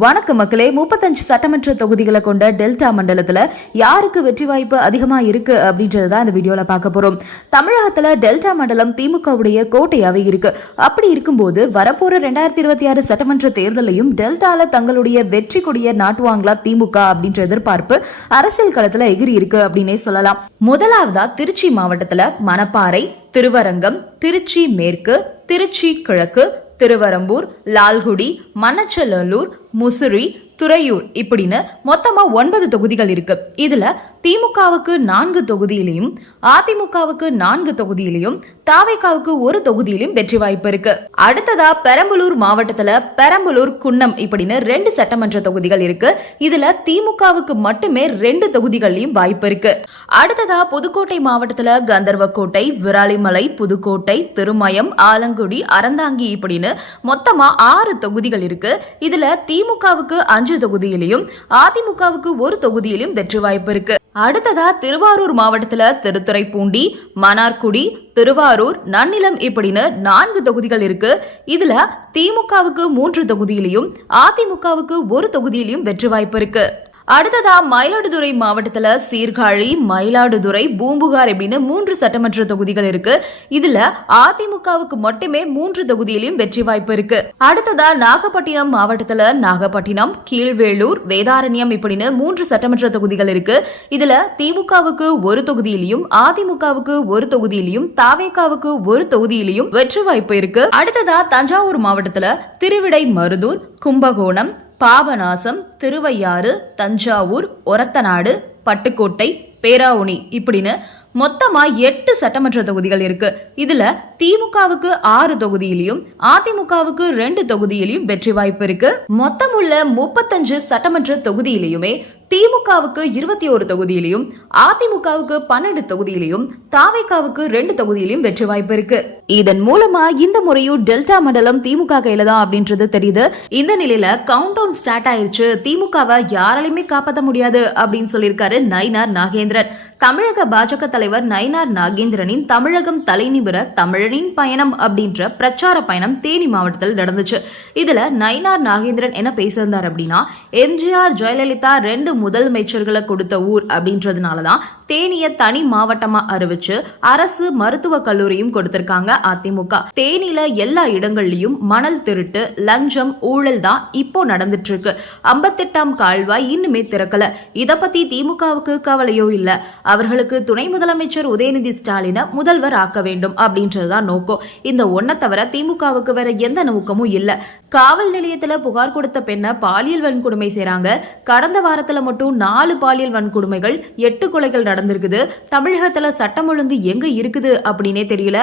வணக்கம் மக்களே. முப்பத்தஞ்சு சட்டமன்ற தொகுதிகளை கொண்ட டெல்டா மண்டலத்துல யாருக்கு வெற்றி வாய்ப்பு அதிகமா இருக்கு அப்படின்றது தான் இந்த வீடியோல பார்க்க போறோம். தமிழகத்துல டெல்டா மண்டலம் திமுகவுடைய கோட்டையாவே இருக்கு. அப்படி இருக்கும்போது வரப்போற ரெண்டாயிரத்தி இருபத்தி ஆறு சட்டமன்ற தேர்தலையும் டெல்டால தங்களுடைய வெற்றி கொடிய நாட்டுவாங்களா திமுக அப்படின்ற எதிர்பார்ப்பு அரசியல் களத்துல எகிரி இருக்கு அப்படின்னே சொல்லலாம். முதலாவதா திருச்சி மாவட்டத்துல மணப்பாறை திருவரங்கம் திருச்சி மேற்கு திருச்சி கிழக்கு திருவரம்பூர் லால்குடி மணச்சநல்லூர் முசிறி துறையூர் இப்படின்னு மொத்தமா ஒன்பது தொகுதிகள் இருக்கு. இதுல திமுகவுக்கு நான்கு தொகுதியிலையும் அதிமுகவுக்கு நான்கு தொகுதியிலையும் தாவேகாவுக்கு ஒரு தொகுதியிலும் வெற்றி வாய்ப்பு இருக்கு. அடுத்ததா பெரம்பலூர் மாவட்டத்துல பெரம்பலூர் குன்னம் இப்படின்னு ரெண்டு சட்டமன்ற தொகுதிகள் இருக்கு. இதுல திமுகவுக்கு மட்டுமே ரெண்டு தொகுதிகள்லயும் வாய்ப்பு இருக்கு. அடுத்ததா புதுக்கோட்டை மாவட்டத்துல கந்தர்வக்கோட்டை விராலிமலை புதுக்கோட்டை திருமயம் ஆலங்குடி அறந்தாங்கி இப்படின்னு மொத்தமா ஆறு தொகுதிகள் இருக்கு. இதுல திமுகவுக்கு அஞ்சு தொகுதியிலையும் அதிமுகவுக்கு ஒரு தொகுதியிலும் வெற்றி வாய்ப்பு இருக்கு. அடுத்ததா திருவாரூர் மாவட்டத்துல திருத்துறைப்பூண்டி மன்னார்குடி திருவாரூர் நன்னிலம் இப்படின்னு நான்கு தொகுதிகள் இருக்கு. இதுல திமுகவுக்கு மூன்று தொகுதியிலையும் அதிமுகவுக்கு ஒரு தொகுதியிலையும் வெற்றி வாய்ப்பு இருக்கு. அடுத்ததா மயிலாடுதுறை மாவட்டத்துல சீர்காழி மயிலாடுதுறை பூம்புகார் அப்படின்னு மூன்று சட்டமன்ற தொகுதிகள் இருக்கு. இதுல அதிமுகவுக்கு மட்டுமே மூன்று தொகுதியிலும் வெற்றி வாய்ப்பு இருக்கு. அடுத்ததா நாகப்பட்டினம் மாவட்டத்துல நாகப்பட்டினம் கீழ்வேளூர் வேதாரண்யம் இப்படின்னு மூன்று சட்டமன்ற தொகுதிகள் இருக்கு. இதுல திமுகவுக்கு ஒரு தொகுதியிலையும் அதிமுகவுக்கு ஒரு தொகுதியிலையும் தாவேகாவுக்கு ஒரு தொகுதியிலையும் வெற்றி வாய்ப்பு இருக்கு. அடுத்ததா தஞ்சாவூர் மாவட்டத்துல திருவிடை மருதூர் கும்பகோணம் பாபநாசம் திருவையாறு தஞ்சாவூர் ஒரத்தநாடு பட்டுக்கோட்டை பேராவுணி இப்படின்னு மொத்தமா எட்டு சட்டமன்ற தொகுதிகள் இருக்கு. இதுல திமுகவுக்கு ஆறு தொகுதியிலையும் அதிமுகவுக்கு ரெண்டு தொகுதியிலையும் வெற்றி வாய்ப்பு இருக்கு. மொத்தம் உள்ள முப்பத்தஞ்சு சட்டமன்ற தொகுதியிலையுமே திமுகவுக்கு இருபத்தி ஒரு தொகுதியிலையும் அதிமுகவுக்கு பன்னெண்டு தொகுதியிலையும் தாவைக்காவுக்கு ரெண்டு தொகுதியிலையும் வெற்றி வாய்ப்பு இருக்கு. இதன் மூலமா இந்த முறையும் டெல்டா மண்டலம் திமுக கையில தான் அப்படின்றது தெரியுது. இந்த நிலையில கவுண்ட் டவுன் ஸ்டார்ட் ஆயிருச்சு. திமுகவை யாராலையுமே காப்பாற்ற முடியாது அப்படின்னு சொல்லியிருக்காரு நயினார் நாகேந்திரன். தமிழக பாஜக தலைவர் நயினார் நாகேந்திரனின் தமிழகம் தலைநிபுர தமிழனின் பயணம் அப்படின்ற பிரச்சார பயணம் தேனி மாவட்டத்தில் நடந்துச்சு. இதுல நயினார் நாகேந்திரன் என்ன பேசியிருந்தார் அப்படின்னா எம்ஜிஆர் ஜெயலலிதா ரெண்டு முதலமைச்சர்களை கொடுத்த ஊர் அப்படின்றதுனாலதான் தேனிய தனி மாவட்டமா அறிவிச்சு அரசு மருத்துவக் கல்லூரியும் கொடுத்திருக்காங்க அதிமுக. தேனியில எல்லா இடங்கள்லயும் மணல் திருட்டு லஞ்சம் ஊழல் தான் இப்போ நடந்துட்டு இருக்கு ஐம்பத்தெட்டாம் கால்வாய் இன்னுமே திறக்கல. இத பத்தி திமுகவுக்கு கவலையோ இல்ல. அவர்களுக்கு துணை முதலமைச்சர் உதயநிதி ஸ்டாலினை முதல்வர் ஆக்க வேண்டும் அப்படின்றதுதான் நோக்கம். இந்த ஒன்ன தவிர திமுகவுக்கு வேற எந்த நோக்கமும் இல்ல. காவல் நிலையத்துல புகார் கொடுத்த பெண்ணை பாலியல் வன்கொடுமை செய்றாங்க. கடந்த வாரத்துல மட்டும் நாலு பாலியல் வன்கொடுமைகள் எட்டு கொலைகள் நடந்திருக்குது. தமிழகத்துல சட்டம் ஒழுங்கு எங்க இருக்குது அப்படின்னே தெரியல.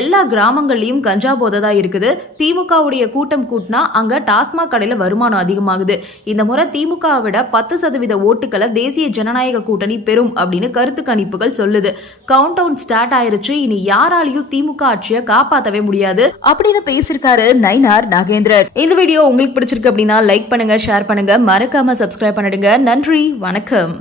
எல்லா கிராமங்கள்லயும் கஞ்சா போதை தான் இருக்குது. திமுகவுடைய கூட்டம் கூட்டினா அங்க டாஸ்மாக் கடையில வருமானம் அதிகமாகுது. இந்த முறை திமுகவை விட பத்து சதவீத ஓட்டுகளை தேசிய ஜனநாயக கூட்டணி பெறும் அப்படின்னு கருத்து கணிப்புகள் சொல்லுது. கவுண்ட் டவுன் ஸ்டார்ட் ஆயிருச்சு. இனி யாராலையும் திமுக ஆட்சியை காப்பாற்றவே முடியாது அப்படின்னு பேசியிருக்காரு நைனார் நாகேந்திரன். இந்த வீடியோ உங்களுக்கு பிடிச்சிருக்கு அப்படின்னா லைக் பண்ணுங்க ஷேர் பண்ணுங்க. மறக்காம சப்ஸ்கிரைப் பண்ணிடுங்க. நன்றி வணக்கம்.